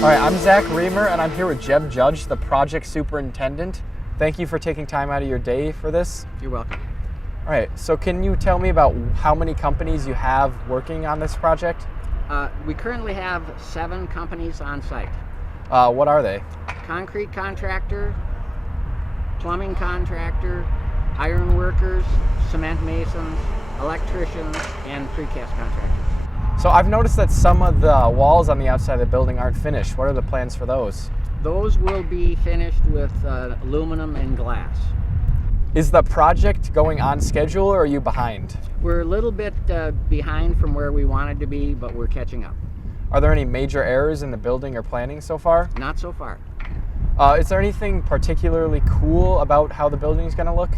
All right, I'm Zach Reamer, and I'm here with Jeb Judge, the project superintendent. Thank you for taking time out of your day for this. You're welcome. All right, so can you tell me about how many companies you have working on this project? We currently have 7 companies on site. What are they? Concrete contractor, plumbing contractor, iron workers, cement masons, electricians, and precast contractors. So I've noticed that some of the walls on the outside of the building aren't finished. What are the plans for those? Those will be finished with aluminum and glass. Is the project going on schedule, or are you behind? We're a little bit behind from where we wanted to be, but we're catching up. Are there any major errors in the building or planning so far? Not so far. Is there anything particularly cool about how the building is going to look?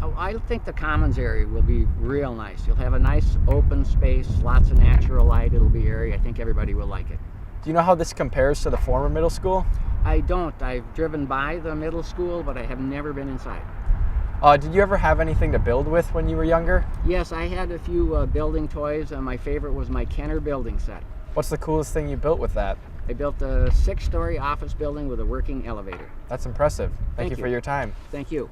Oh, I think the commons area will be real nice. You'll have a nice open space, lots of natural light. It'll be airy. I think everybody will like it. Do you know how this compares to the former middle school? I don't. I've driven by the middle school, but I have never been inside. Did you ever have anything to build with when you were younger? Yes, I had a few building toys, and my favorite was my Kenner building set. What's the coolest thing you built with that? I built a 6-story office building with a working elevator. That's impressive. Thank you for your time. Thank you.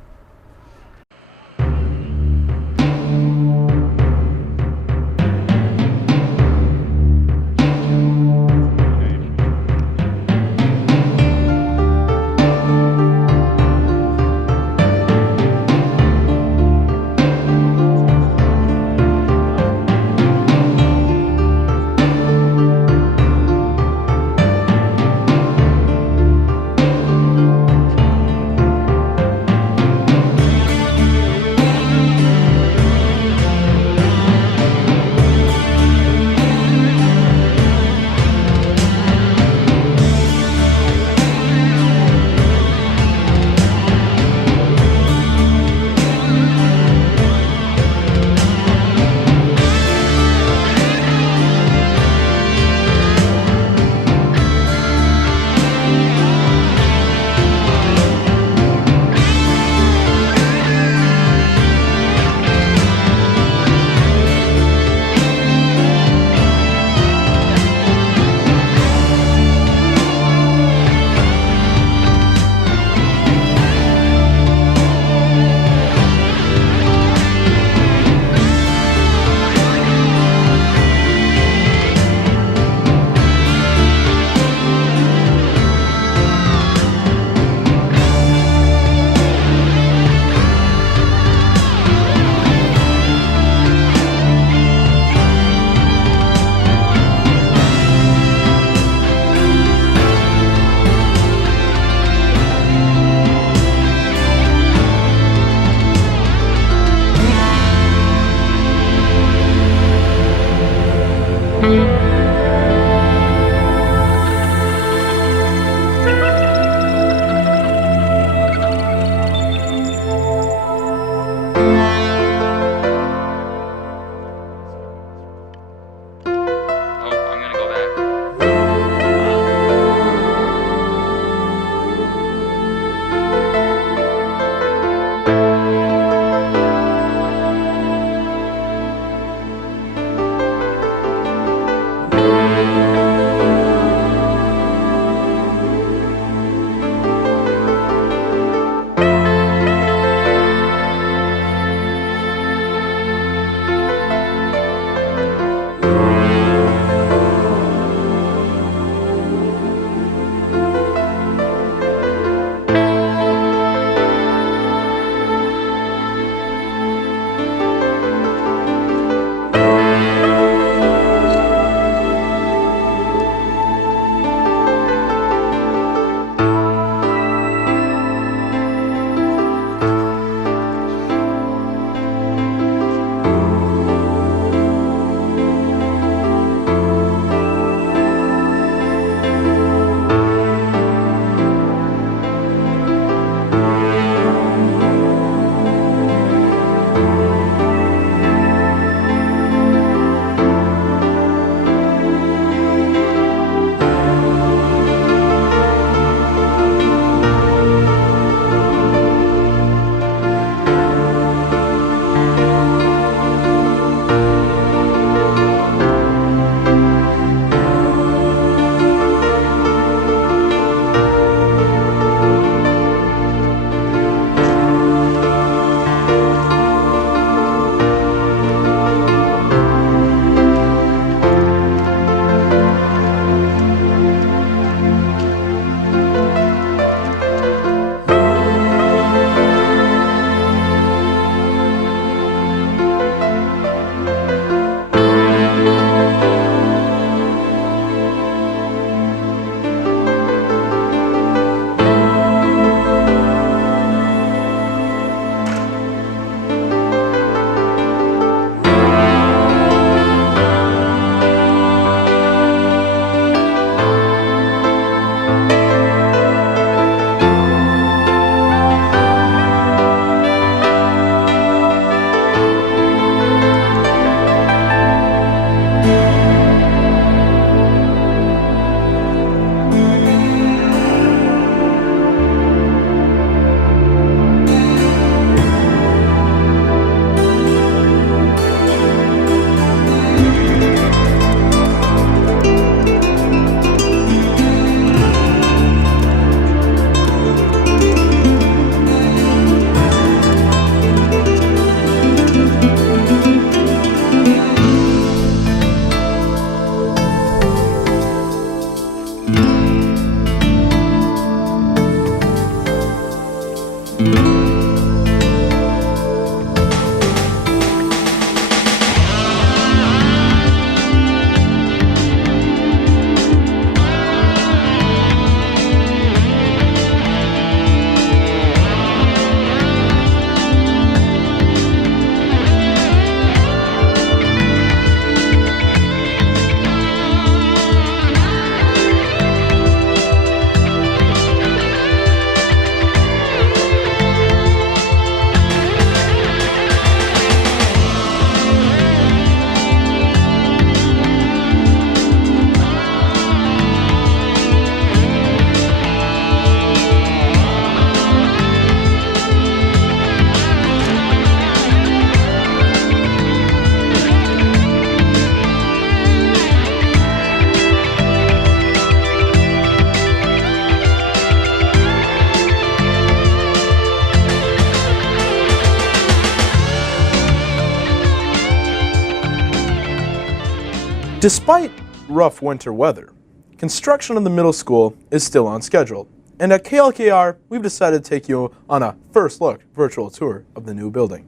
Despite rough winter weather, construction of the middle school is still on schedule, and at KLKR, we've decided to take you on a first look virtual tour of the new building.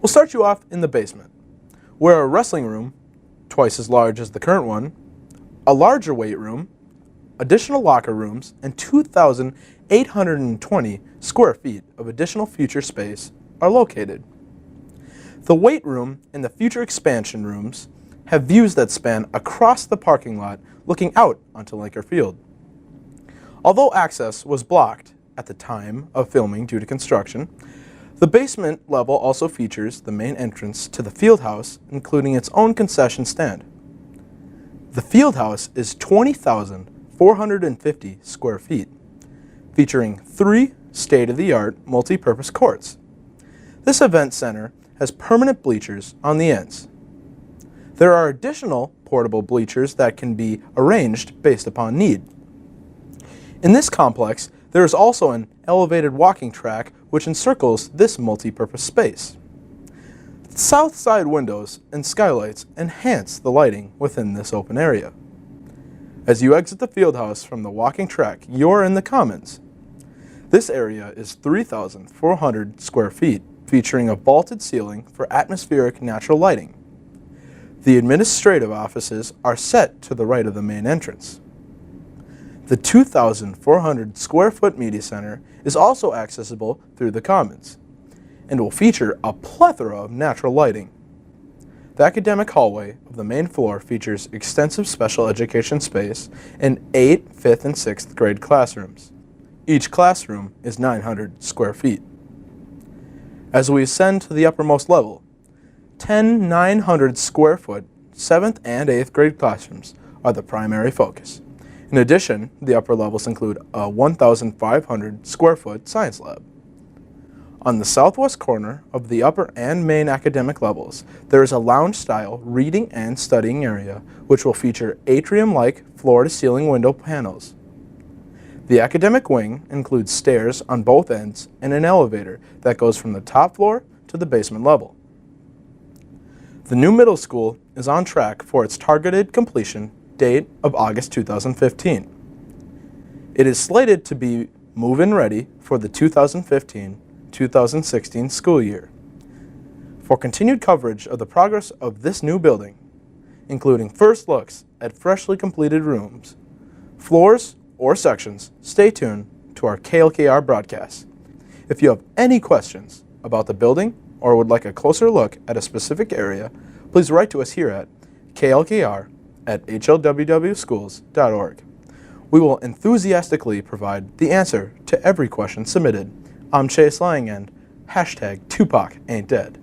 We'll start you off in the basement, where a wrestling room, twice as large as the current one, a larger weight room, additional locker rooms, and 2,820 square feet of additional future space are located. The weight room and the future expansion rooms have views that span across the parking lot looking out onto Laker Field. Although access was blocked at the time of filming due to construction, the basement level also features the main entrance to the field house, including its own concession stand. The field house is 20,450 square feet, featuring 3 state-of-the-art multi-purpose courts. This event center has permanent bleachers on the ends. There are additional portable bleachers that can be arranged based upon need. In this complex, there is also an elevated walking track which encircles this multi-purpose space. South side windows and skylights enhance the lighting within this open area. As you exit the field house from the walking track, you're in the commons. This area is 3,400 square feet, featuring a vaulted ceiling for atmospheric natural lighting. The administrative offices are set to the right of the main entrance. The 2,400 square foot media center is also accessible through the commons and will feature a plethora of natural lighting. The academic hallway of the main floor features extensive special education space and 8 5th and 6th grade classrooms. Each classroom is 900 square feet. As we ascend to the uppermost level, 10 900 square foot 7th and 8th grade classrooms are the primary focus. In addition, the upper levels include a 1,500 square foot science lab. On the southwest corner of the upper and main academic levels, there is a lounge-style reading and studying area which will feature atrium-like floor-to-ceiling window panels. The academic wing includes stairs on both ends and an elevator that goes from the top floor to the basement level. The new middle school is on track for its targeted completion date of August 2015. It is slated to be move-in ready for the 2015-2016 school year. For continued coverage of the progress of this new building, including first looks at freshly completed rooms, floors, or sections, stay tuned to our KLKR broadcasts. If you have any questions about the building or would like a closer look at a specific area, please write to us here at klkr@hlwwschools.org. We will enthusiastically provide the answer to every question submitted. I'm Chase Lang and #Tupac ain't dead.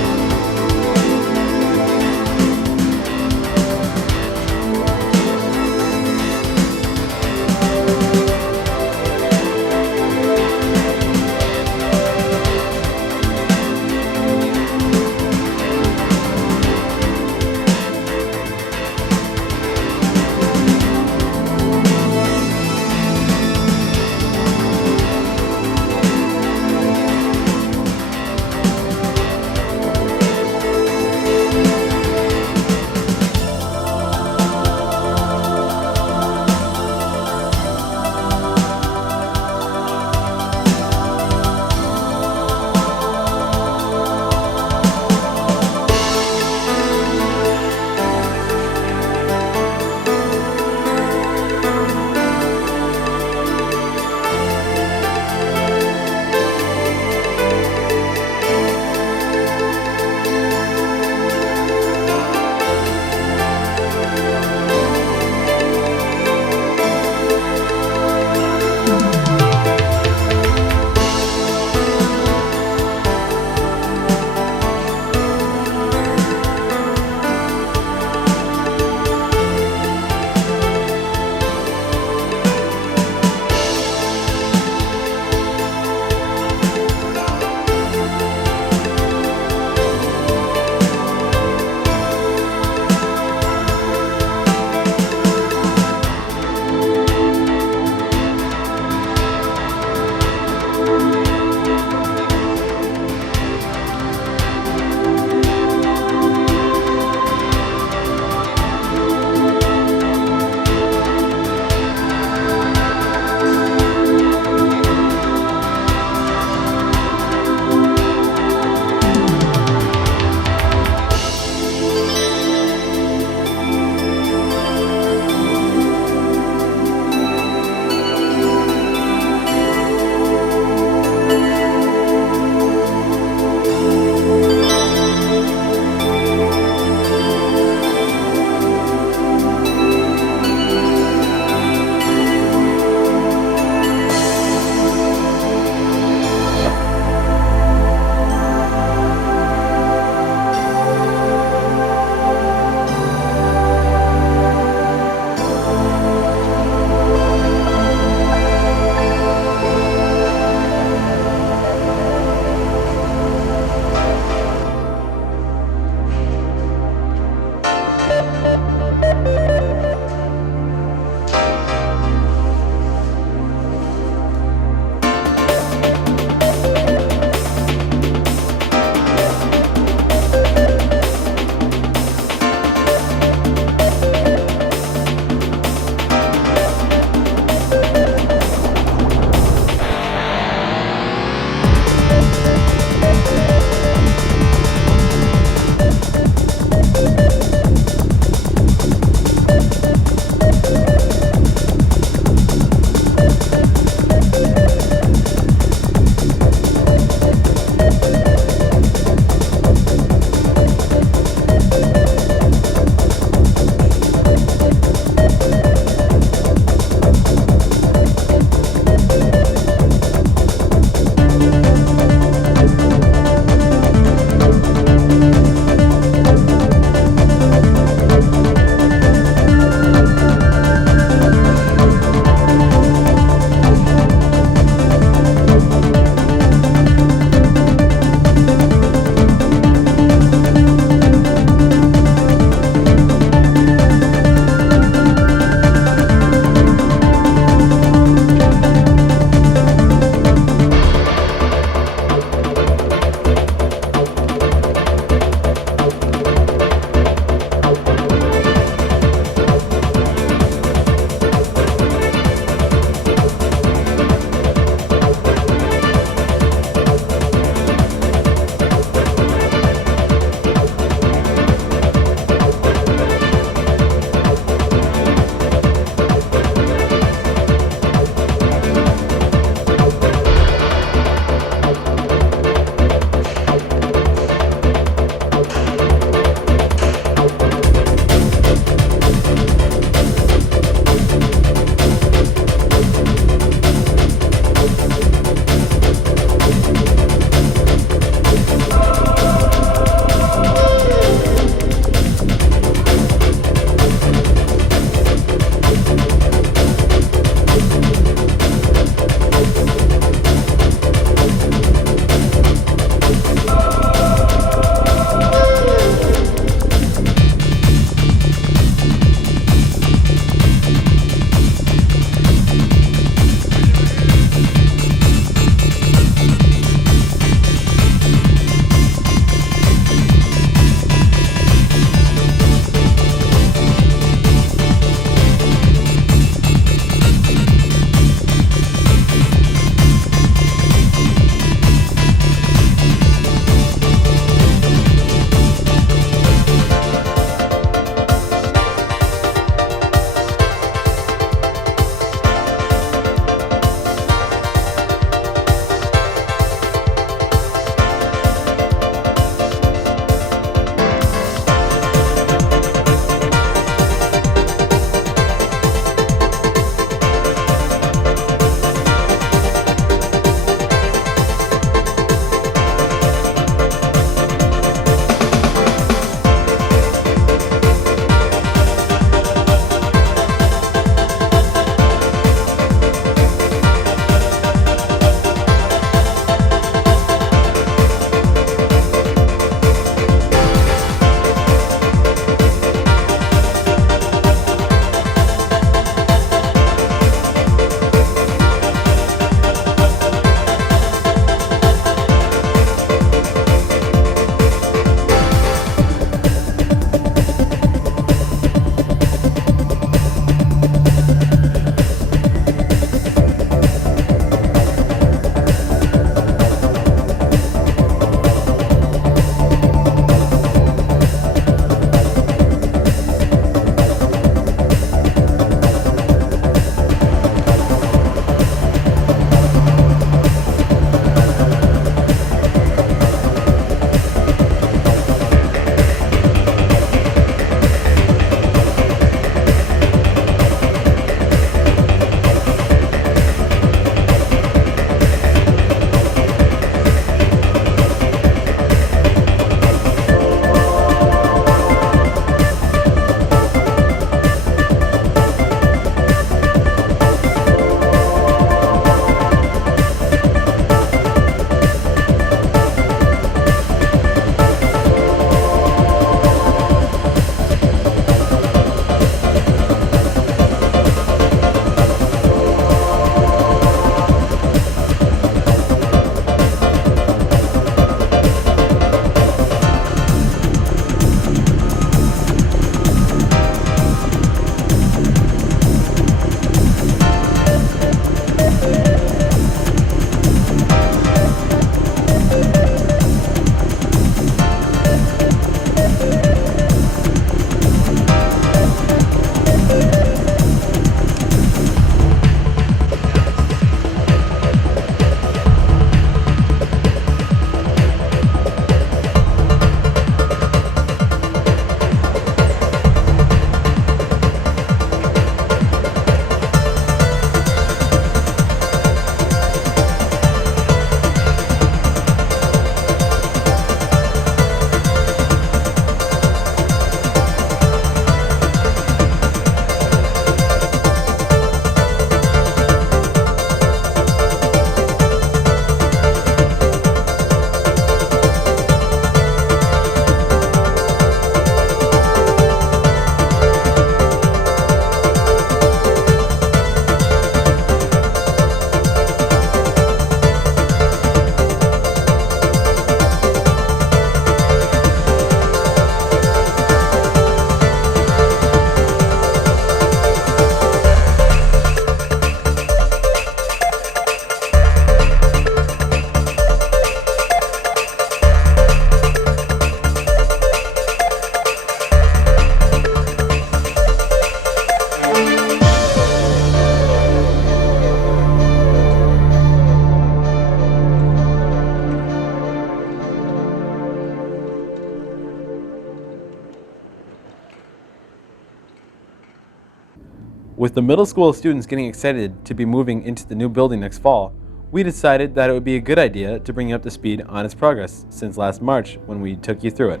With the middle school students getting excited to be moving into the new building next fall, we decided that it would be a good idea to bring you up to speed on its progress since last March when we took you through it.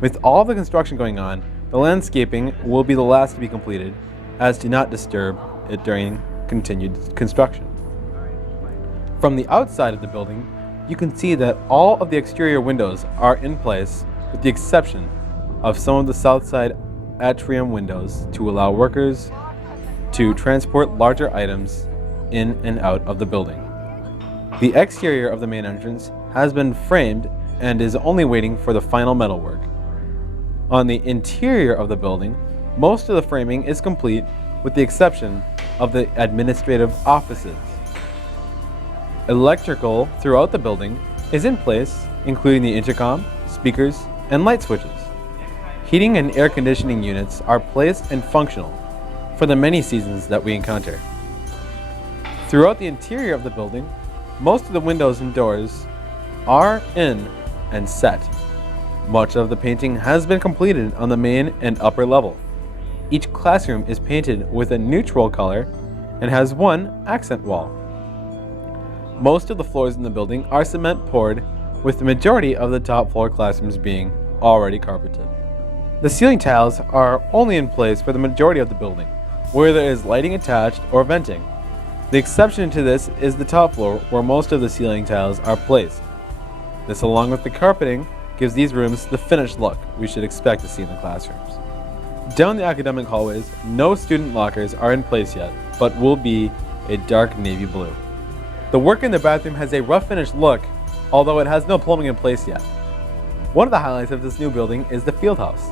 With all the construction going on, the landscaping will be the last to be completed, as to not disturb it during continued construction. From the outside of the building, you can see that all of the exterior windows are in place with the exception of some of the south side atrium windows to allow workers to transport larger items in and out of the building. The exterior of the main entrance has been framed and is only waiting for the final metalwork. On the interior of the building, most of the framing is complete with the exception of the administrative offices. Electrical throughout the building is in place, including the intercom, speakers, and light switches. Heating and air conditioning units are placed and functional for the many seasons that we encounter. Throughout the interior of the building, most of the windows and doors are in and set. Much of the painting has been completed on the main and upper level. Each classroom is painted with a neutral color and has one accent wall. Most of the floors in the building are cement poured, with the majority of the top floor classrooms being already carpeted. The ceiling tiles are only in place for the majority of the building, where there is lighting attached or venting. The exception to this is the top floor, where most of the ceiling tiles are placed. This, along with the carpeting, gives these rooms the finished look we should expect to see in the classrooms. Down the academic hallways, no student lockers are in place yet, but will be a dark navy blue. The work in the bathroom has a rough finished look, although it has no plumbing in place yet. One of the highlights of this new building is the field house.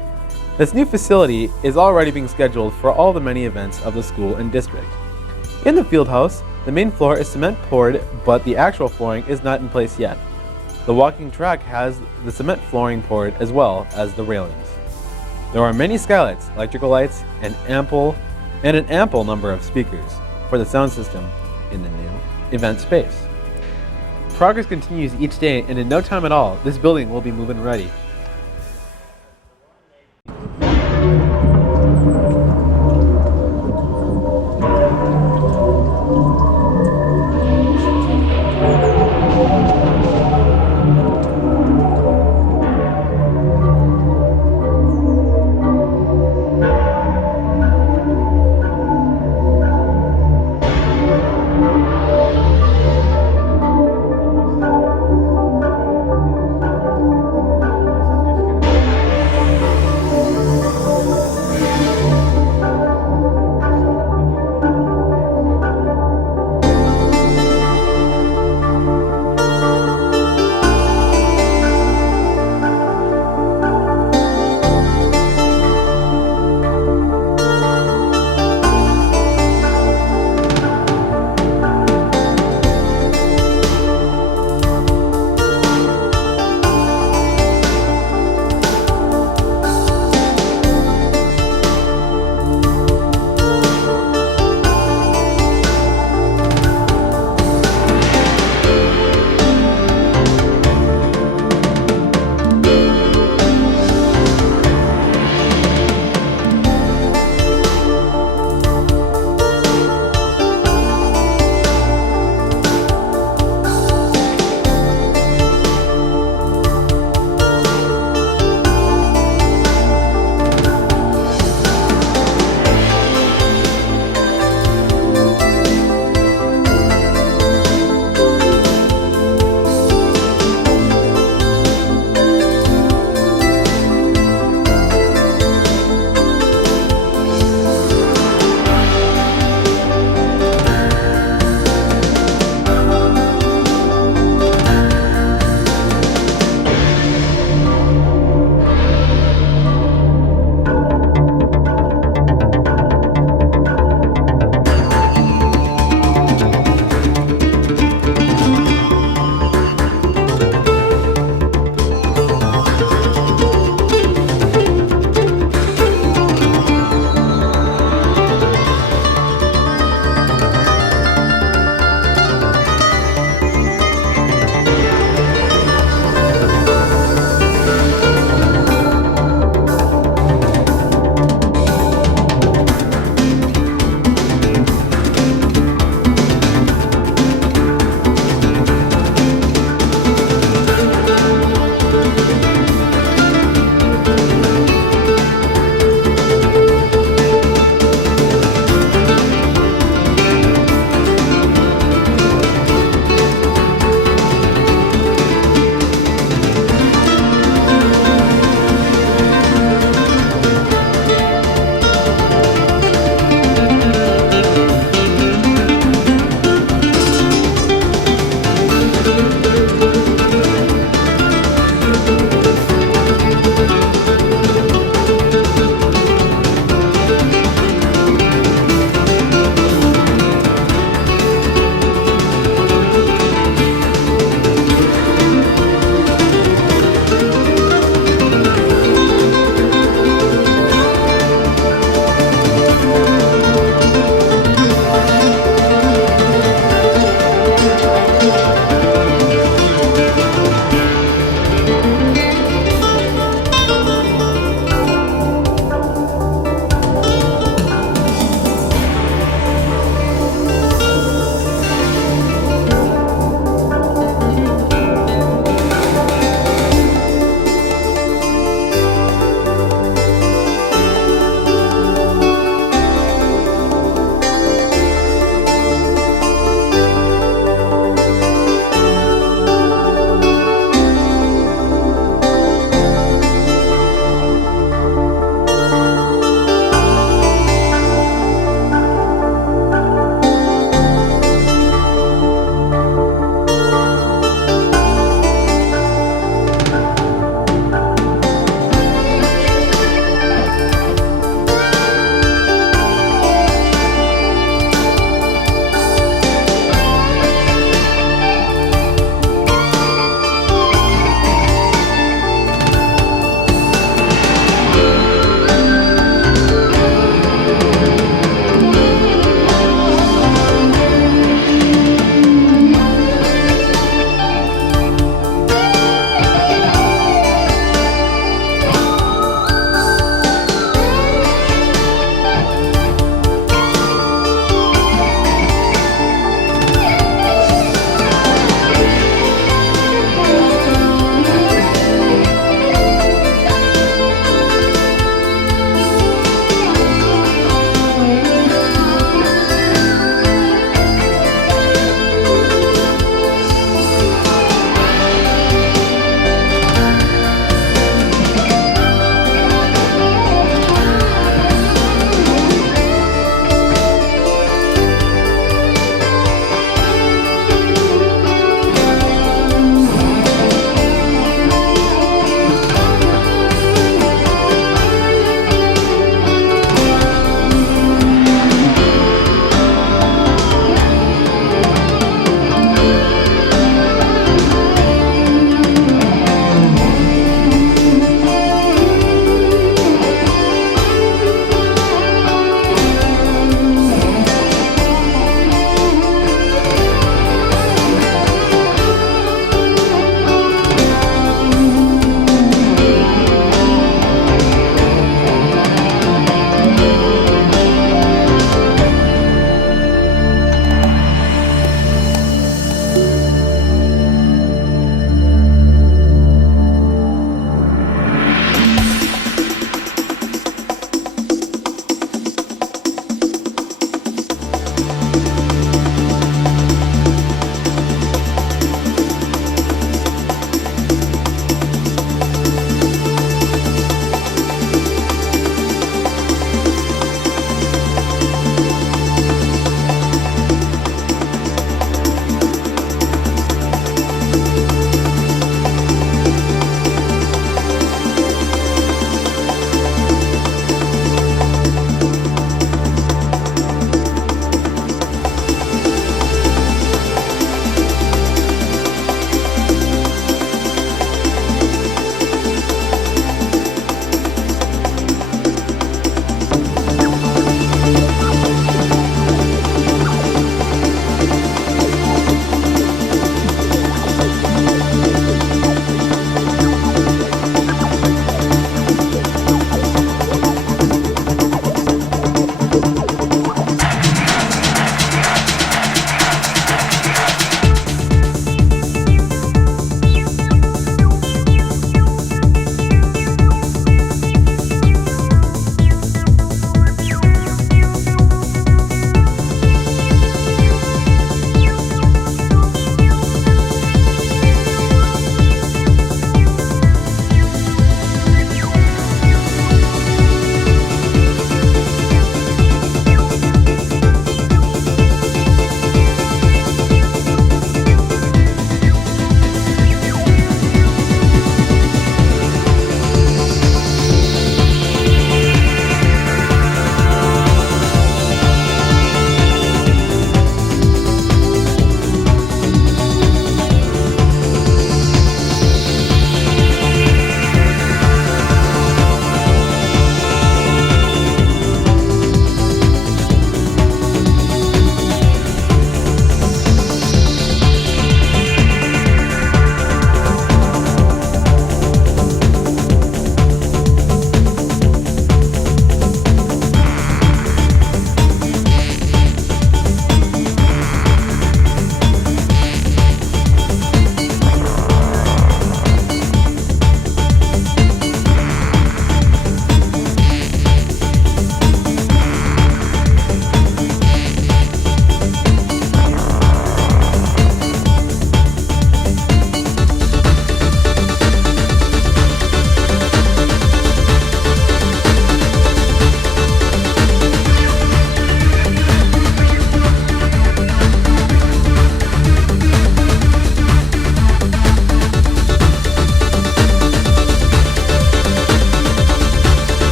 This new facility is already being scheduled for all the many events of the school and district. In the field house, the main floor is cement poured, but the actual flooring is not in place yet. The walking track has the cement flooring poured as well as the railings. There are many skylights, electrical lights, and an ample number of speakers for the sound system in the new event space. Progress continues each day, and in no time at all, this building will be move-in ready.